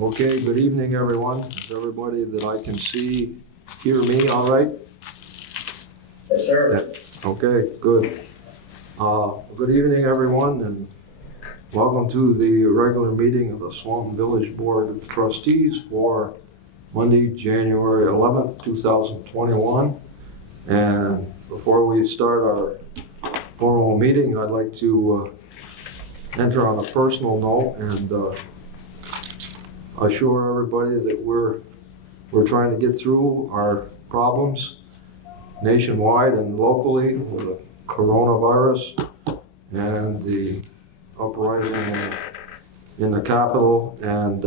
Okay, good evening, everyone. Is everybody that I can see hear me all right? Yes, sir. Okay, good. Good evening, everyone, and welcome to the regular meeting of the Swanton Village Board of Trustees for Monday, January 11th, 2021. And before we start our formal meeting, I'd like to enter on a personal note and assure everybody that we're trying to get through our problems nationwide and locally with the coronavirus and the uprising in the capital. And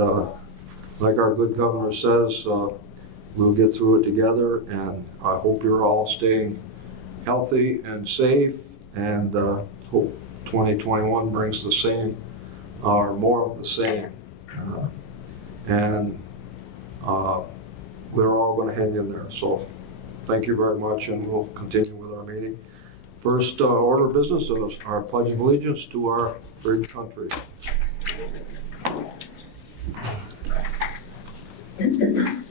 like our good governor says, we'll get through it together, and I hope you're all staying healthy and safe, and hope 2021 brings the same or more of the same. And we're all going to hang in there. So thank you very much, and we'll continue with our meeting. First order of business is our Pledge of Allegiance to our great country.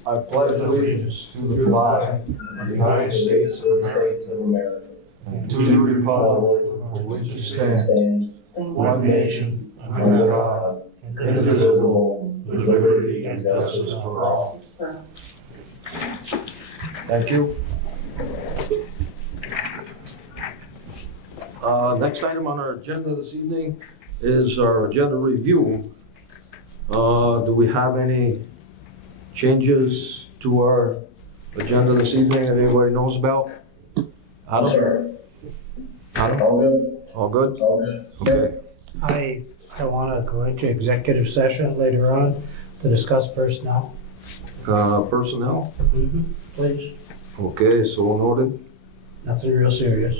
I pledge allegiance to the flag of the United States of America and to the republic for which it stands, one nation, under God, indivisible, with liberty and justice for all. Thank you. Next item on our agenda this evening is our agenda review. Do we have any changes to our agenda this evening that anybody knows about? Adam? Sir. Adam? All good? All good? All good. Okay. I want to go into executive session later on to discuss personnel. Personnel? Please, Okay, so noted. nothing real serious.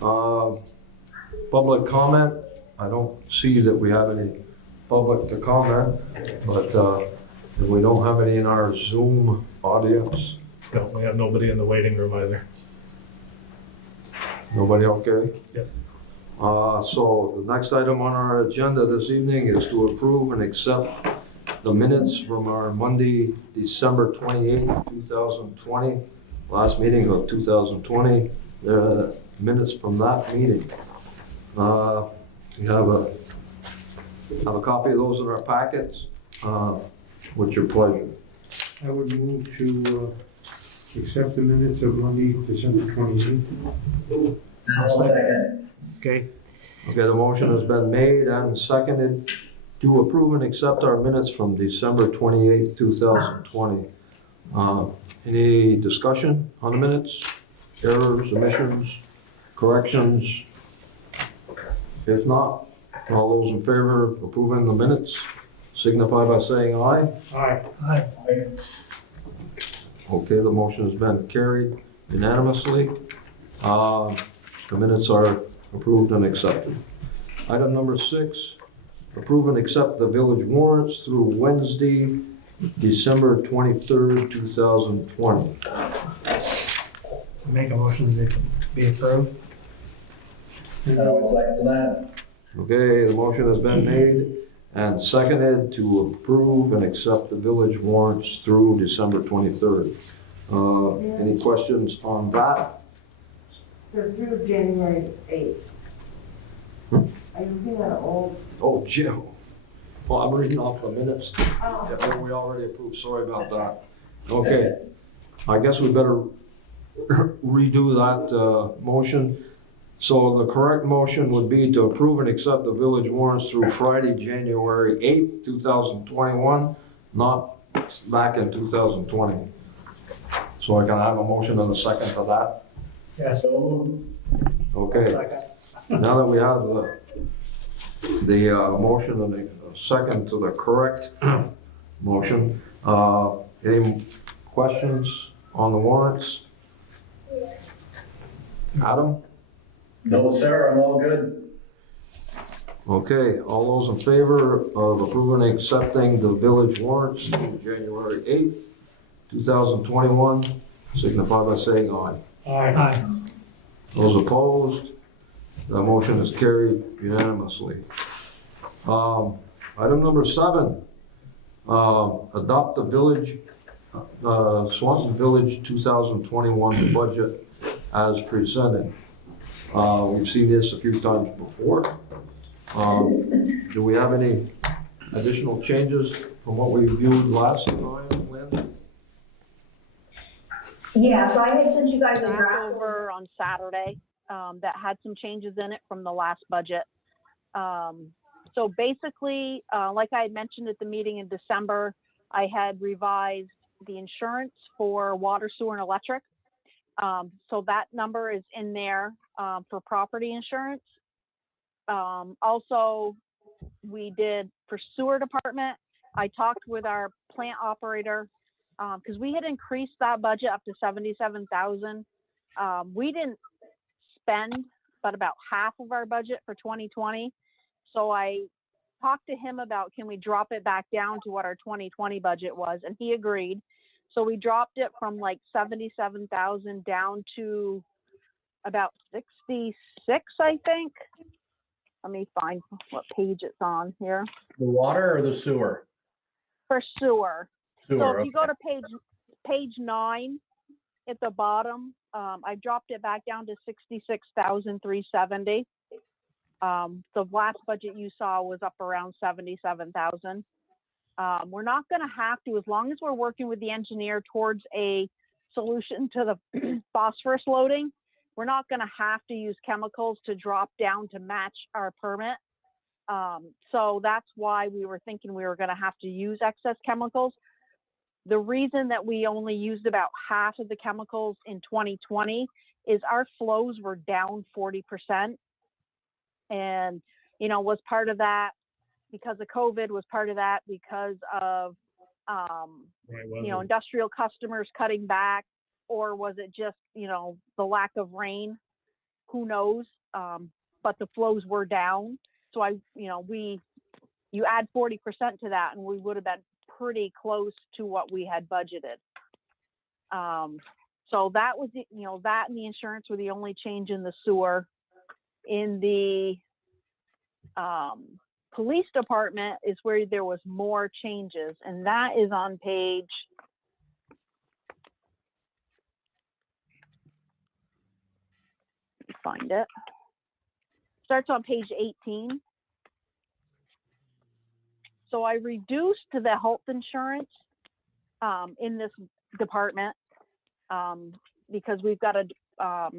Public comment, I don't see that we have any public to comment, but if we don't have any in our Zoom audience. No, we have nobody in the waiting room either. Nobody okay? Yep. So the next item on our agenda this evening is to approve and accept the minutes from our Monday, December 28th, 2020, last meeting of 2020, the minutes from that meeting. We have a copy of those in our packets. What's your pleasure? I would move to accept the minutes of Monday, December 28th. I'll second. Okay, Okay, the motion has been made and seconded to approve and accept our minutes from December 28th, 2020. Any discussion on the minutes? Errors, omissions, corrections? If not, all those in favor of approving the minutes signify by saying aye. Aye. aye. Okay, the motion has been carried unanimously. The minutes are approved and accepted. Item number 6, approve and accept the village warrants through Wednesday, December 23rd, 2020. Make a motion to be approved. I'll second that. Okay, the motion has been made and seconded to approve and accept the village warrants through December 23rd. Any questions on that? They're through January 8th. Are you looking at old? Oh, Jim. Well, I'm reading off the minutes. Oh. Yeah, maybe we already approved, sorry about that. Okay, I guess we better redo that motion. So the correct motion would be to approve and accept the village warrants through Friday, January 8th, 2021, not back in 2020. So I can have a motion and a second for that? Yes, So, Okay, second. now that we have the motion and the second to the correct motion, any questions on the warrants? Adam? no, sir, I'm all good. Okay, all those in favor of approving and accepting the village warrants through January 8th, 2021, signify by saying aye. Aye. Those opposed, the motion is carried unanimously. Item number 7, adopt the village, Swanton Village 2021 budget as presented. We've seen this a few times before. Do we have any additional changes from what we viewed last time, Lynn? Yeah, so I had sent you guys a draft draft. over on Saturday that had some changes in it from the last budget. So basically, like I had mentioned at the meeting in December, I had revised the insurance for water, sewer, and electric. So that number is in there for property insurance. Also, we did for sewer department, I talked with our plant operator because we had increased that budget up to 77,000. We didn't spend but about half of our budget for 2020. So I talked to him about, can we drop it back down to what our 2020 budget was? And he agreed. So we dropped it from like 77,000 down to about 66, I think. Let me find what page it's on here. The water or the sewer? For sewer. So Sewer, if you go okay. to page 9 at the bottom, I dropped it back down to 66,370. The last budget you saw was up around 77,000. We're not going to have to, as long as we're working with the engineer towards a solution to the phosphorus loading, we're not going to have to use chemicals to drop down to match our permit. So that's why we were thinking we were going to have to use excess chemicals. The reason that we only used about half of the chemicals in 2020 is our flows were down 40%. And, you know, was part of that because of COVID, was part of that because of, you know, industrial customers cutting back, or was it just, you know, the lack of rain? Who knows? But the flows were down. So you add 40% to that and we would have been pretty close to what we had budgeted. So that was, that and the insurance were the only change in the sewer. In the police department is where there was more changes, and that is on page, find it. Starts on page 18. So I reduced the health insurance in this department because we've got an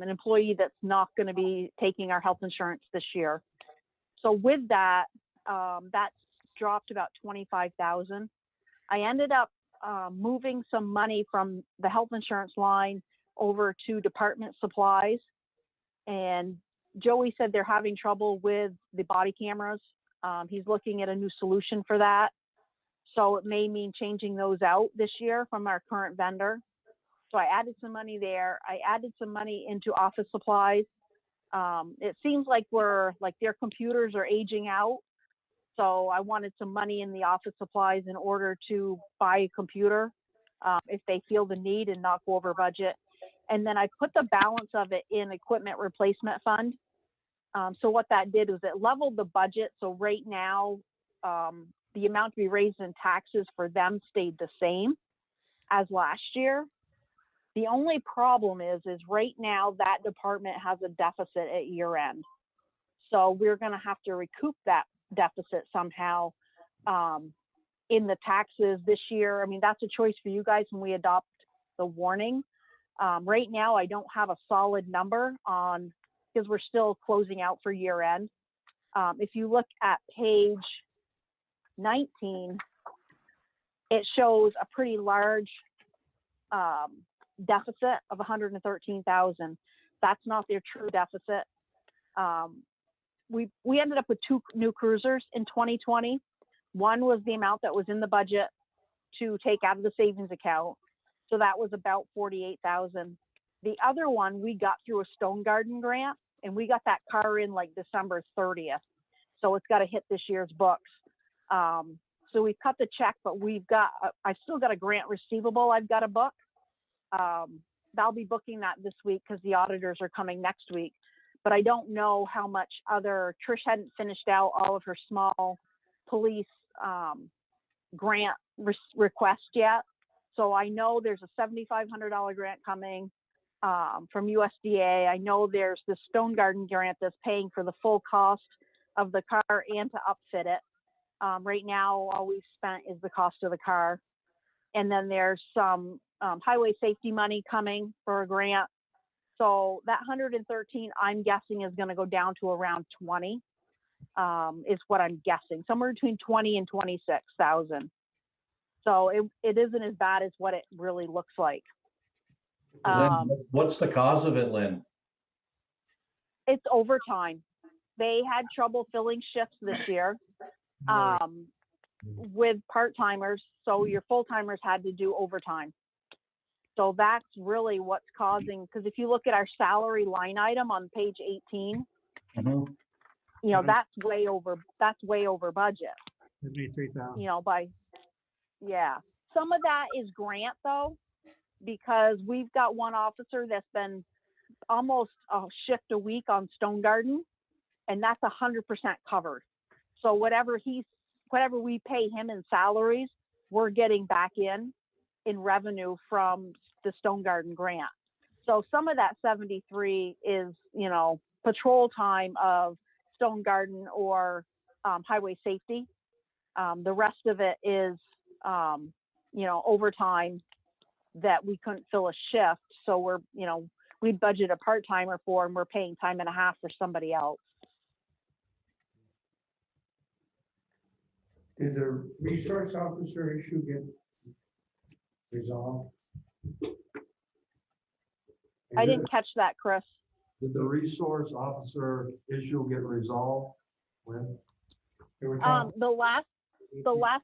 employee that's not going to be taking our health insurance this year. So with that, that's dropped about 25,000. I ended up moving some money from the health insurance line over to department supplies. And Joey said they're having trouble with the body cameras. He's looking at a new solution for that. So it may mean changing those out this year from our current vendor. So I added some money there. I added some money into office supplies. It seems like their computers are aging out. So I wanted some money in the office supplies in order to buy a computer if they feel the need and not go over budget. And then I put the balance of it in equipment replacement fund. So what that did was it leveled the budget. So right now, the amount to be raised in taxes for them stayed the same as last year. The only problem is right now that department has a deficit at year end. So we're going to have to recoup that deficit somehow in the taxes this year. I mean, that's a choice for you guys when we adopt the warning. Right now, I don't have a solid number on because we're still closing out for year end. If you look at page 19, it shows a pretty large deficit of 113,000. That's not their true deficit. We ended up with 2 new cruisers in 2020. One was the amount that was in the budget to take out of the savings account. So that was about 48,000. The other one we got through a Stone Garden grant, and we got that car in like December 30th. So it's got to hit this year's books. So we've cut the check, but I've still got a grant receivable I've got to book. I'll be booking that this week because the auditors are coming next week. But I don't know how much Trish hadn't finished out all of her small police grant request yet. So I know there's a $7,500 grant coming from USDA. I know there's the Stone Garden grant that's paying for the full cost of the car and to upfit it. Right now, all we've spent is the cost of the car. And then there's some highway safety money coming for a grant. So that 113, I'm guessing, is going to go down to around 20, is what I'm guessing, somewhere between 20 and 26,000. So it isn't as bad as what it really looks like. Lynn, what's the cause of it, Lynn? It's overtime. They had trouble filling shifts this year with part-timers. So your full-timers had to do overtime. So that's really what's causing, because if you look at our salary line item on page 18, Mhm. you know, that's way over budget, 73,000. you know, yeah. Some of that is grant though, because we've got one officer that's been almost a shift a week on Stone Garden, and that's 100% covered. So whatever we pay him in salaries, we're getting back in revenue from the Stone Garden grant. So some of that 73 is, you know, patrol time of Stone Garden or highway safety. The rest of it is, you know, overtime that we couldn't fill a shift. So we're, you know, we budget a part-timer for, and we're paying time and a half for somebody else. Did the resource officer issue get resolved? I didn't catch that, Chris. Did the resource officer issue get resolved? When? They were talking- The last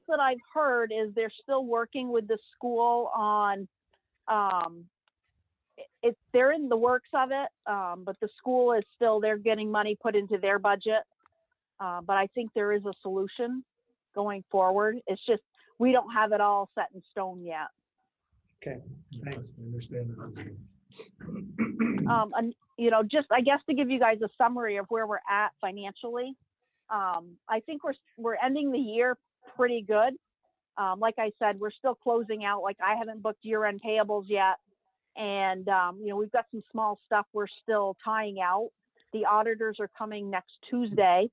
that I've heard is they're still working with the school on, they're in the works of it, but the school is still, they're getting money put into their budget. But I think there is a solution going forward. It's just, we don't have it all set in stone yet. Okay, thanks. I understand that. And, you know, just, I guess, to give you guys a summary of where we're at financially, I think we're ending the year pretty good. Like I said, we're still closing out. Like, I haven't booked year-end payables yet. And, you know, we've got some small stuff we're still tying out. The auditors are coming next Tuesday.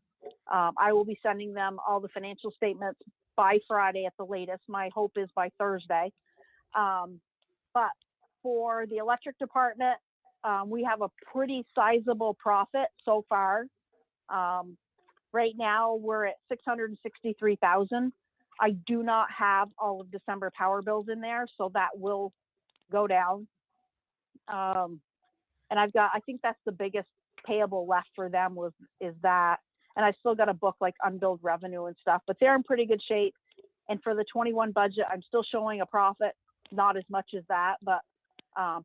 I will be sending them all the financial statements by Friday at the latest. My hope is by Thursday. But for the electric department, we have a pretty sizable profit so far. Right now we're at 663,000. I do not have all of December power bills in there, so that will go down. And I think that's the biggest payable left for them is that. And I still got to book like unbilled revenue and stuff, but they're in pretty good shape. And for the 21 budget, I'm still showing a profit, not as much as that, but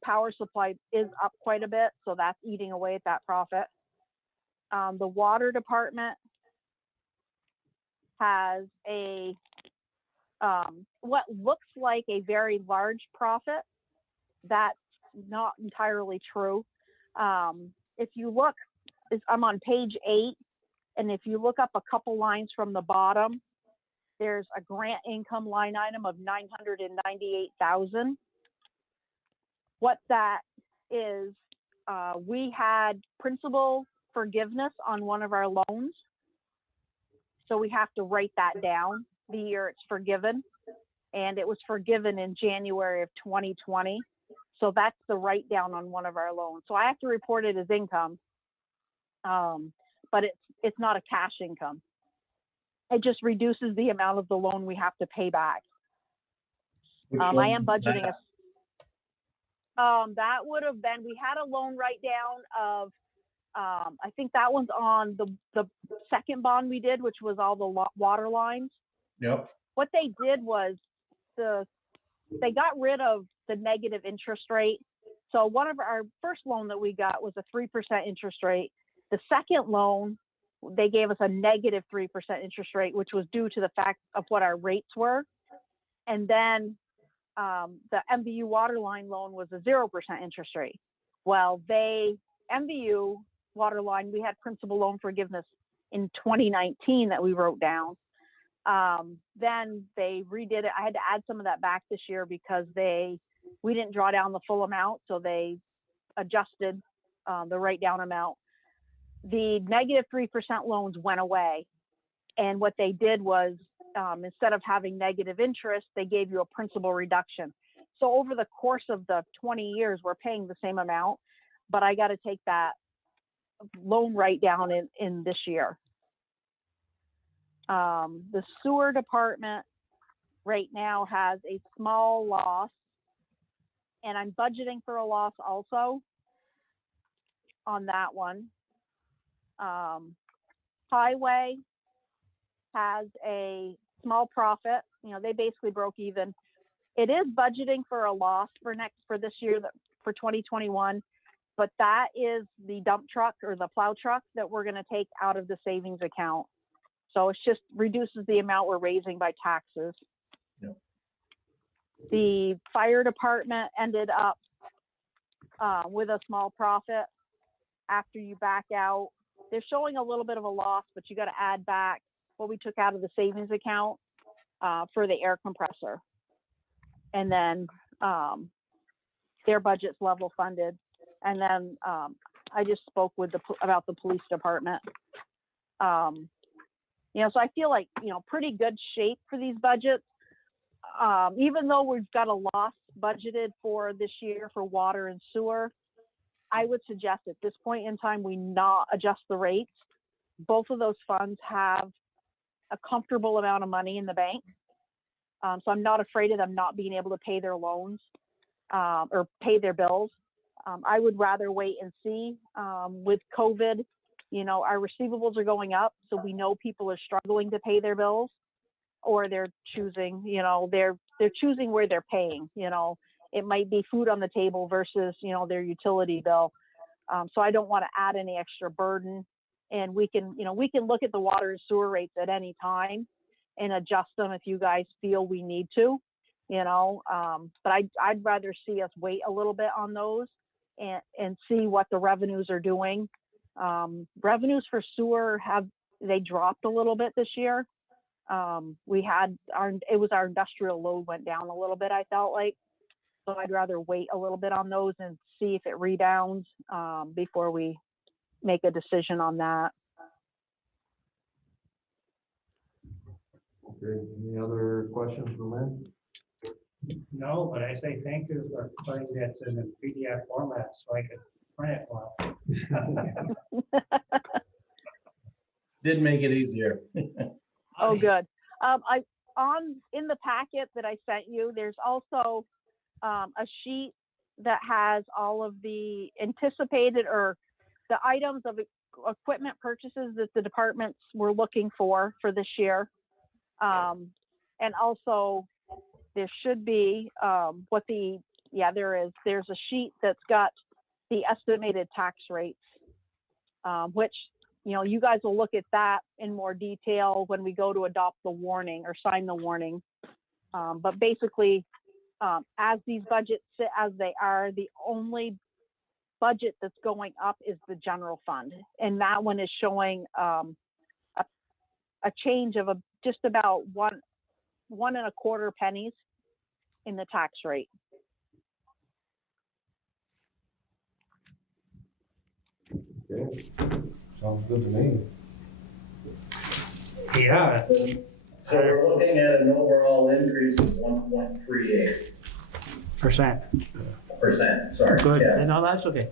power supply is up quite a bit. So that's eating away at that profit. The water department has a, what looks like a very large profit. That's not entirely true. If you look, I'm on page 8. And if you look up a couple lines from the bottom, there's a grant income line item of 998,000. What that is, we had principal forgiveness on one of our loans. So we have to write that down the year it's forgiven. And it was forgiven in January of 2020. So that's the write down on one of our loans. So I have to report it as income. But it's not a cash income. It just reduces the amount of the loan we have to pay back. I am budgeting that would have been, we had a loan write down of, I think that one's on the second bond we did, which was all the water lines. Yep. What they did was they got rid of the negative interest rate. So one of our first loan that we got was a 3% interest rate. The second loan, they gave us a negative 3% interest rate, which was due to the fact of what our rates were. And then the MVU waterline loan was a 0% interest rate. Well, MVU waterline, we had principal loan forgiveness in 2019 that we wrote down. Then they redid it. I had to add some of that back this year because we didn't draw down the full amount, so they adjusted the write down amount. The negative 3% loans went away. And what they did was, instead of having negative interest, they gave you a principal reduction. So over the course of the 20 years, we're paying the same amount, but I got to take that loan write down in this year. The sewer department right now has a small loss, and I'm budgeting for a loss also on that one. Highway has a small profit. You know, they basically broke even. It is budgeting for a loss for this year, for 2021, but that is the dump truck or the plow truck that we're going to take out of the savings account. So it's just reduces the amount we're raising by taxes. Yep. The fire department ended up with a small profit after you back out. They're showing a little bit of a loss, but you got to add back what we took out of the savings account for the air compressor. And then their budget's level funded. And then I just spoke with about the police department. You know, so I feel like, you know, pretty good shape for these budgets. Even though we've got a loss budgeted for this year for water and sewer, I would suggest at this point in time, we not adjust the rates. Both of those funds have a comfortable amount of money in the bank. So I'm not afraid of them not being able to pay their loans or pay their bills. I would rather wait and see. With COVID, you know, our receivables are going up, so we know people are struggling to pay their bills, or they're choosing, you know, they're choosing where they're paying. You know, it might be food on the table versus, you know, their utility bill. So I don't want to add any extra burden. And we can, you know, we can look at the water and sewer rates at any time and adjust them if you guys feel we need to, you know. But I'd rather see us wait a little bit on those and see what the revenues are doing. Revenues for sewer they dropped a little bit this year. It was our industrial load went down a little bit, I felt like. So I'd rather wait a little bit on those and see if it rebounds before we make a decision on that. Okay, any other questions for Lynn? No, but I say thank you for putting that in the PDF format so I could print it well. Did make it easier. Oh, good. In the packet that I sent you, there's also a sheet that has all of the anticipated or the items of equipment purchases that the departments were looking for this year. And also there should be there's a sheet that's got the estimated tax rates, which, you know, you guys will look at that in more detail when we go to adopt the warning or sign the warning. But basically, as these budgets sit as they are, the only budget that's going up is the general fund. And that one is showing a change of just about 1.25 pennies in the tax rate. Okay, sounds good to me. Yeah, So we're looking at an overall increase of 1.38%, percent. sorry. Good. Yeah. No, that's okay.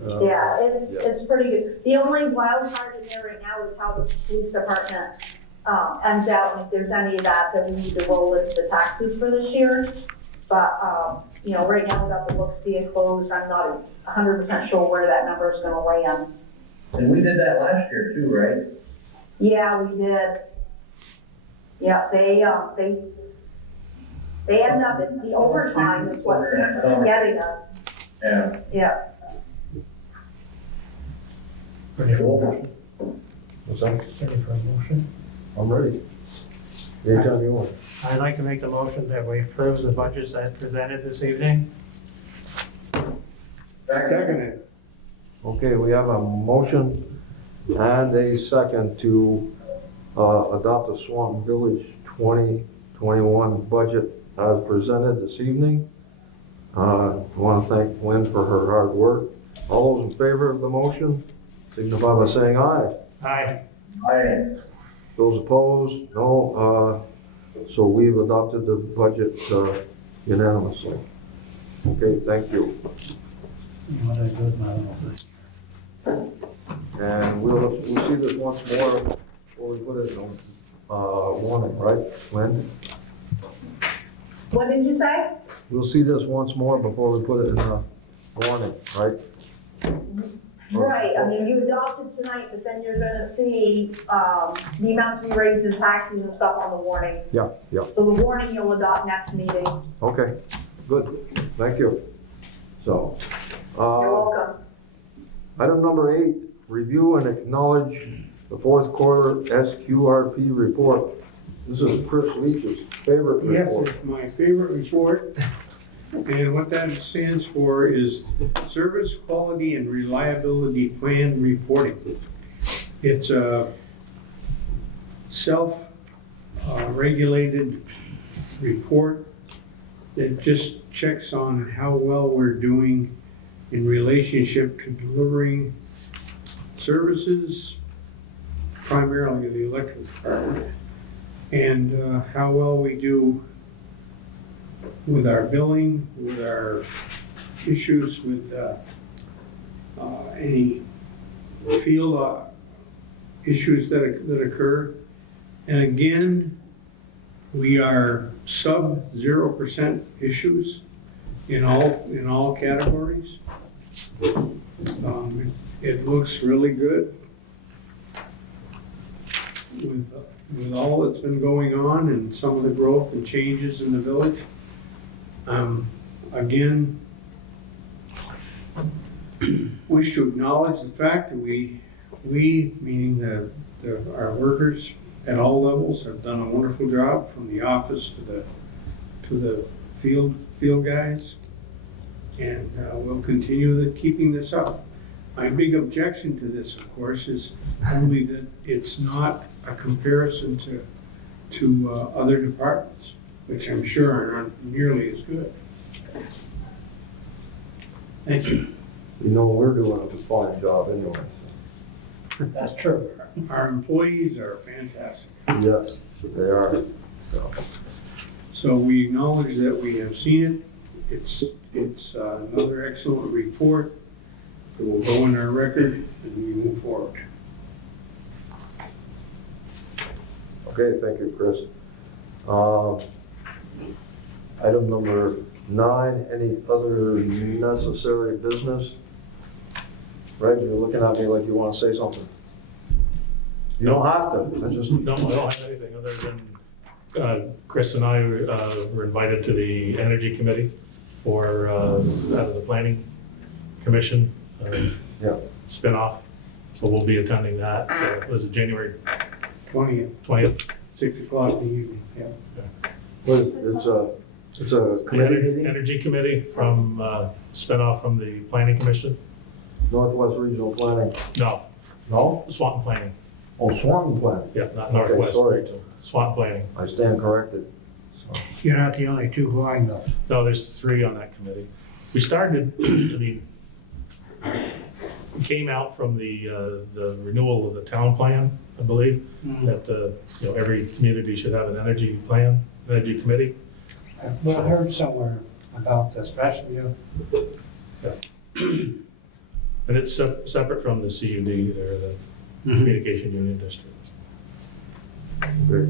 Yeah, it's pretty good. The only wild card in there right now is how the police department ends out, and if there's any of that we need to roll into the taxes for this year. But, you know, right now we got the books being closed. I'm not 100% sure where that number is gonna land. And we did that last year too, right? Yeah, we did. Yeah, they end up at the overtime is what they're getting us. Yeah. Yeah. Ready for a motion? What's that? Ready for a motion? I'm ready. Anytime you want. I'd like to make the motion that we approve the budgets as presented this evening. Second. Okay, we have a motion and a second to adopt the Swanton Village 2021 budget as presented this evening. I want to thank Lynn for her hard work. All those in favor of the motion, signify by saying aye. Aye. Aye. Those opposed, no. So we've adopted the budget unanimously. Okay, thank you. What I do with my little thing. And we'll see this once more before we put it in warning, right, Lynn? What did you say? We'll see this once more before we put it in a warning, right? Right, I mean, you adopted tonight, but then you're gonna see, the amount to be raised in taxes and stuff on the warning. Yeah, yeah. So the warning you'll adopt next meeting. Okay, good. Thank you. So, You're welcome. item number 8, review and acknowledge the fourth quarter SQRP report. This is Chris Leach's favorite Yes, report. it's my favorite report. And what that stands for is Service Quality and Reliability Plan Reporting. It's a self-regulated report that just checks on how well we're doing in relationship to delivering services, primarily the electric department, and how well we do with our billing, with our issues with any field issues that occur. And again, we are sub 0% issues in all categories. It looks really good with all that's been going on and some of the growth and changes in the village. Again, wish to acknowledge the fact that we meaning our workers at all levels have done a wonderful job, from the office to the field guys, and we'll continue keeping this up. My big objection to this, of course, is only that it's not a comparison to other departments, which I'm sure aren't nearly as good. Thank you. You know, we're doing a fine job anyway. That's true. Our employees are fantastic. Yes, they are. So, So we acknowledge that we have seen it. It's another excellent report that will go in our record as we move forward. okay, thank you, Chris. Item number 9, any other necessary business? Reg, you're looking at me like you want to say something. You don't have to, I just, No, I don't have anything other than Chris and I were invited to the Energy Committee for out of the Planning Commission yeah. spinoff. So we'll be attending that. Was it January 20th, 20th? 6 o'clock in the evening, yeah. What is it? It's a The committee meeting? Energy Committee from spinoff from the Planning Commission? Northwest Regional Planning. No, No? Swanton Planning. Oh, Swanton Planning. Yeah, not Okay, Northwest sorry. Regional. Swanton Planning. I stand corrected. So, You're not the only two who I know. No, there's 3 on that committee. We started, I mean, came out from the renewal of the town plan, I believe, that, every community should have an energy plan, energy committee. Well, I heard somewhere about this, especially, And it's separate from the CUD, there, the Communication Union District. great.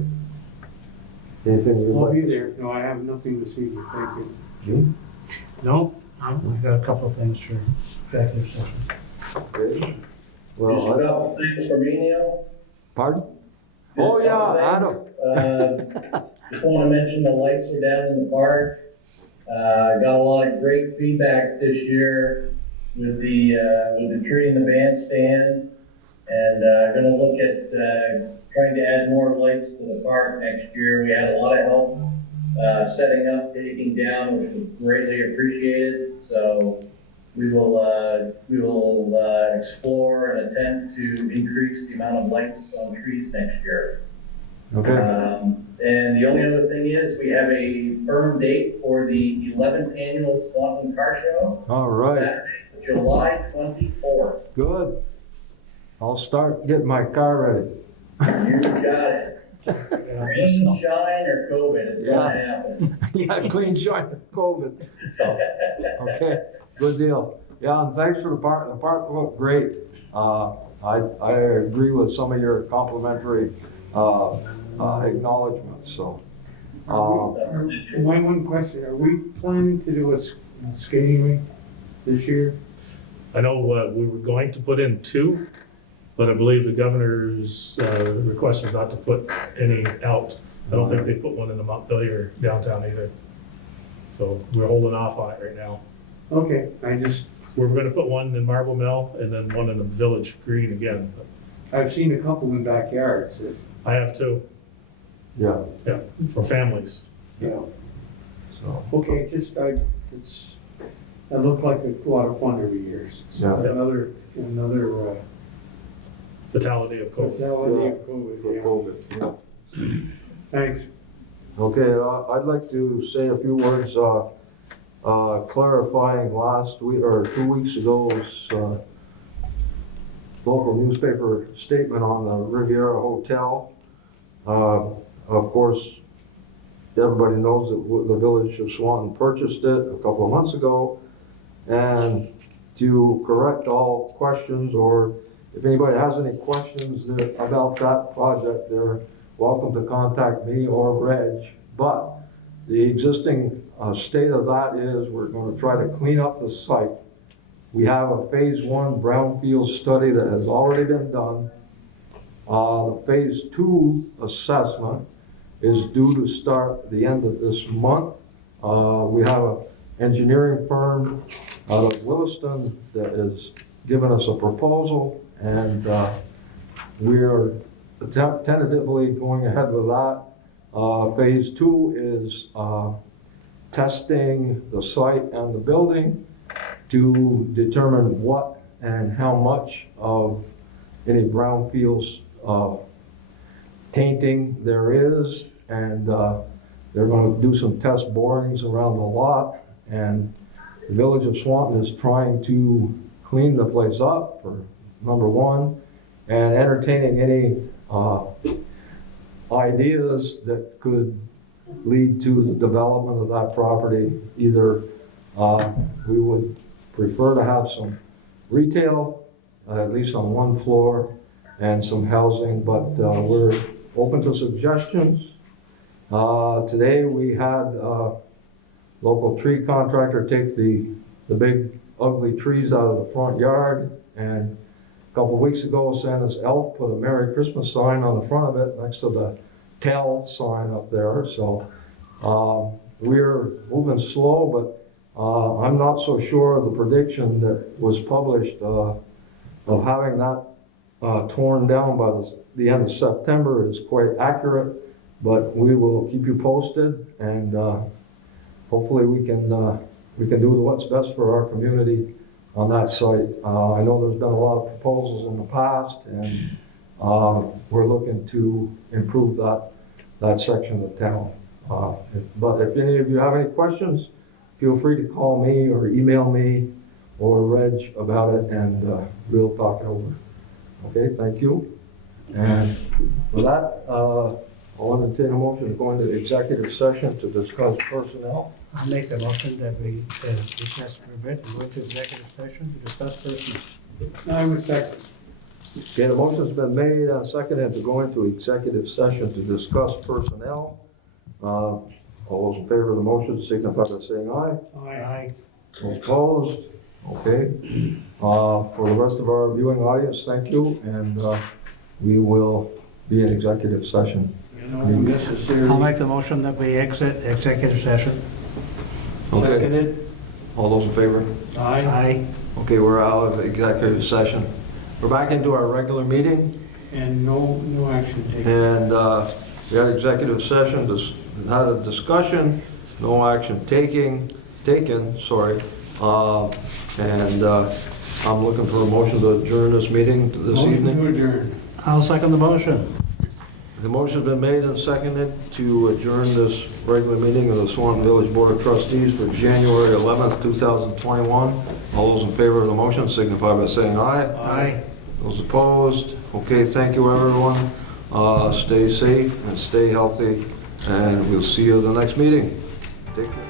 Anything you'd I'll like? be there. No, I have nothing this evening, thank you. Jim? no, we've got a couple of things for executive session. Okay. Just a Well, couple things for me, Neil. pardon? Just Oh, a yeah, couple Adam. things. Just want to mention the lights are down in the park. Got a lot of great feedback this year with the tree and the bandstand. And gonna look at trying to add more lights to the park next year. We had a lot of help setting up, taking down, which was greatly appreciated. So we will explore and attempt to increase the amount of lights on trees next year. Okay, And the only other thing is, we have a firm date for the 11th annual Swanton Car Show, all right, Saturday, July 24th. good. I'll start getting my car ready. You got it. Rain, shine, or COVID, it's gonna happen. Yeah, clean shine of COVID. Okay, good deal. Yeah, and thanks for the park. The park looked great. I agree with some of your complimentary acknowledgements, so. My one question, are we planning to do a skating rink this year? I know we were going to put in 2, but I believe the governor's request was not to put any out. I don't think they put one in the Montpelier downtown either. So we're holding off on it right now. Okay, We're gonna put one in Marble Mill and then one in the Village Green again. I've seen a couple in backyards that, I have 2, Yeah, for families. yeah. so, Okay, that looked like a lot of fun every year. Yeah. Another Fatality of COVID. fatality of COVID, for yeah. COVID, yeah. Thanks. Okay, I'd like to say a few words, clarifying last week, or 2 weeks ago's, local newspaper statement on the Riviera Hotel. Of course, everybody knows that the village of Swanton purchased it a couple of months ago. And to correct all questions, or if anybody has any questions about that project, they're welcome to contact me or Reg. But the existing state of that is we're going to try to clean up the site. We have a phase 1 brownfield study that has already been done. The phase 2 assessment is due to start the end of this month. We have an engineering firm out of Williston that has given us a proposal, and we are tentatively going ahead with that. Phase 2 is testing the site and the building to determine what and how much of any brownfields tainting there is, and they're going to do some test borings around the lot, and the village of Swanton is trying to clean the place up, for number one, and entertaining any ideas that could lead to the development of that property. Either we would prefer to have some retail, at least on one floor, and some housing, but we're open to suggestions. Today we had a local tree contractor take the big ugly trees out of the front yard, and a couple of weeks ago Santa's elf put a Merry Christmas sign on the front of it next to the Tell sign up there. So we're moving slow, but I'm not so sure of the prediction that was published of having that torn down by the end of September is quite accurate, but we will keep you posted, and hopefully we can do what's best for our community on that site. I know there's been a lot of proposals in the past, and we're looking to improve that section of town. But if any of you have any questions, feel free to call me or email me or Reg about it, and we'll talk it over. Okay, thank you. And with that, I'll entertain a motion to go into executive session to discuss personnel. I'll make the motion that we recess for a bit and go into executive session to discuss personnel. I would second. Okay, the motion's been made and seconded to go into executive session to discuss personnel. All those in favor of the motion signify by saying aye. Aye. Those opposed? Okay. For the rest of our viewing audience, thank you, and we will be in executive session. Unnecessary. I'll make the motion that we exit executive session. Okay, Seconded. all those in favor? Aye. Aye. Okay, we're out of executive session. We're back into our regular meeting, And no action taken. and we had executive session, had a discussion, no action taken, sorry. And I'm looking for a motion to adjourn this meeting this Motion evening. to adjourn. I'll second the motion. The motion's been made and seconded to adjourn this regular meeting of the Swanton Village Board of Trustees for January 11th, 2021. All those in favor of the motion signify by saying aye. Aye. Those opposed? Okay, thank you, everyone. Stay safe and stay healthy, and we'll see you at the next meeting. Take care.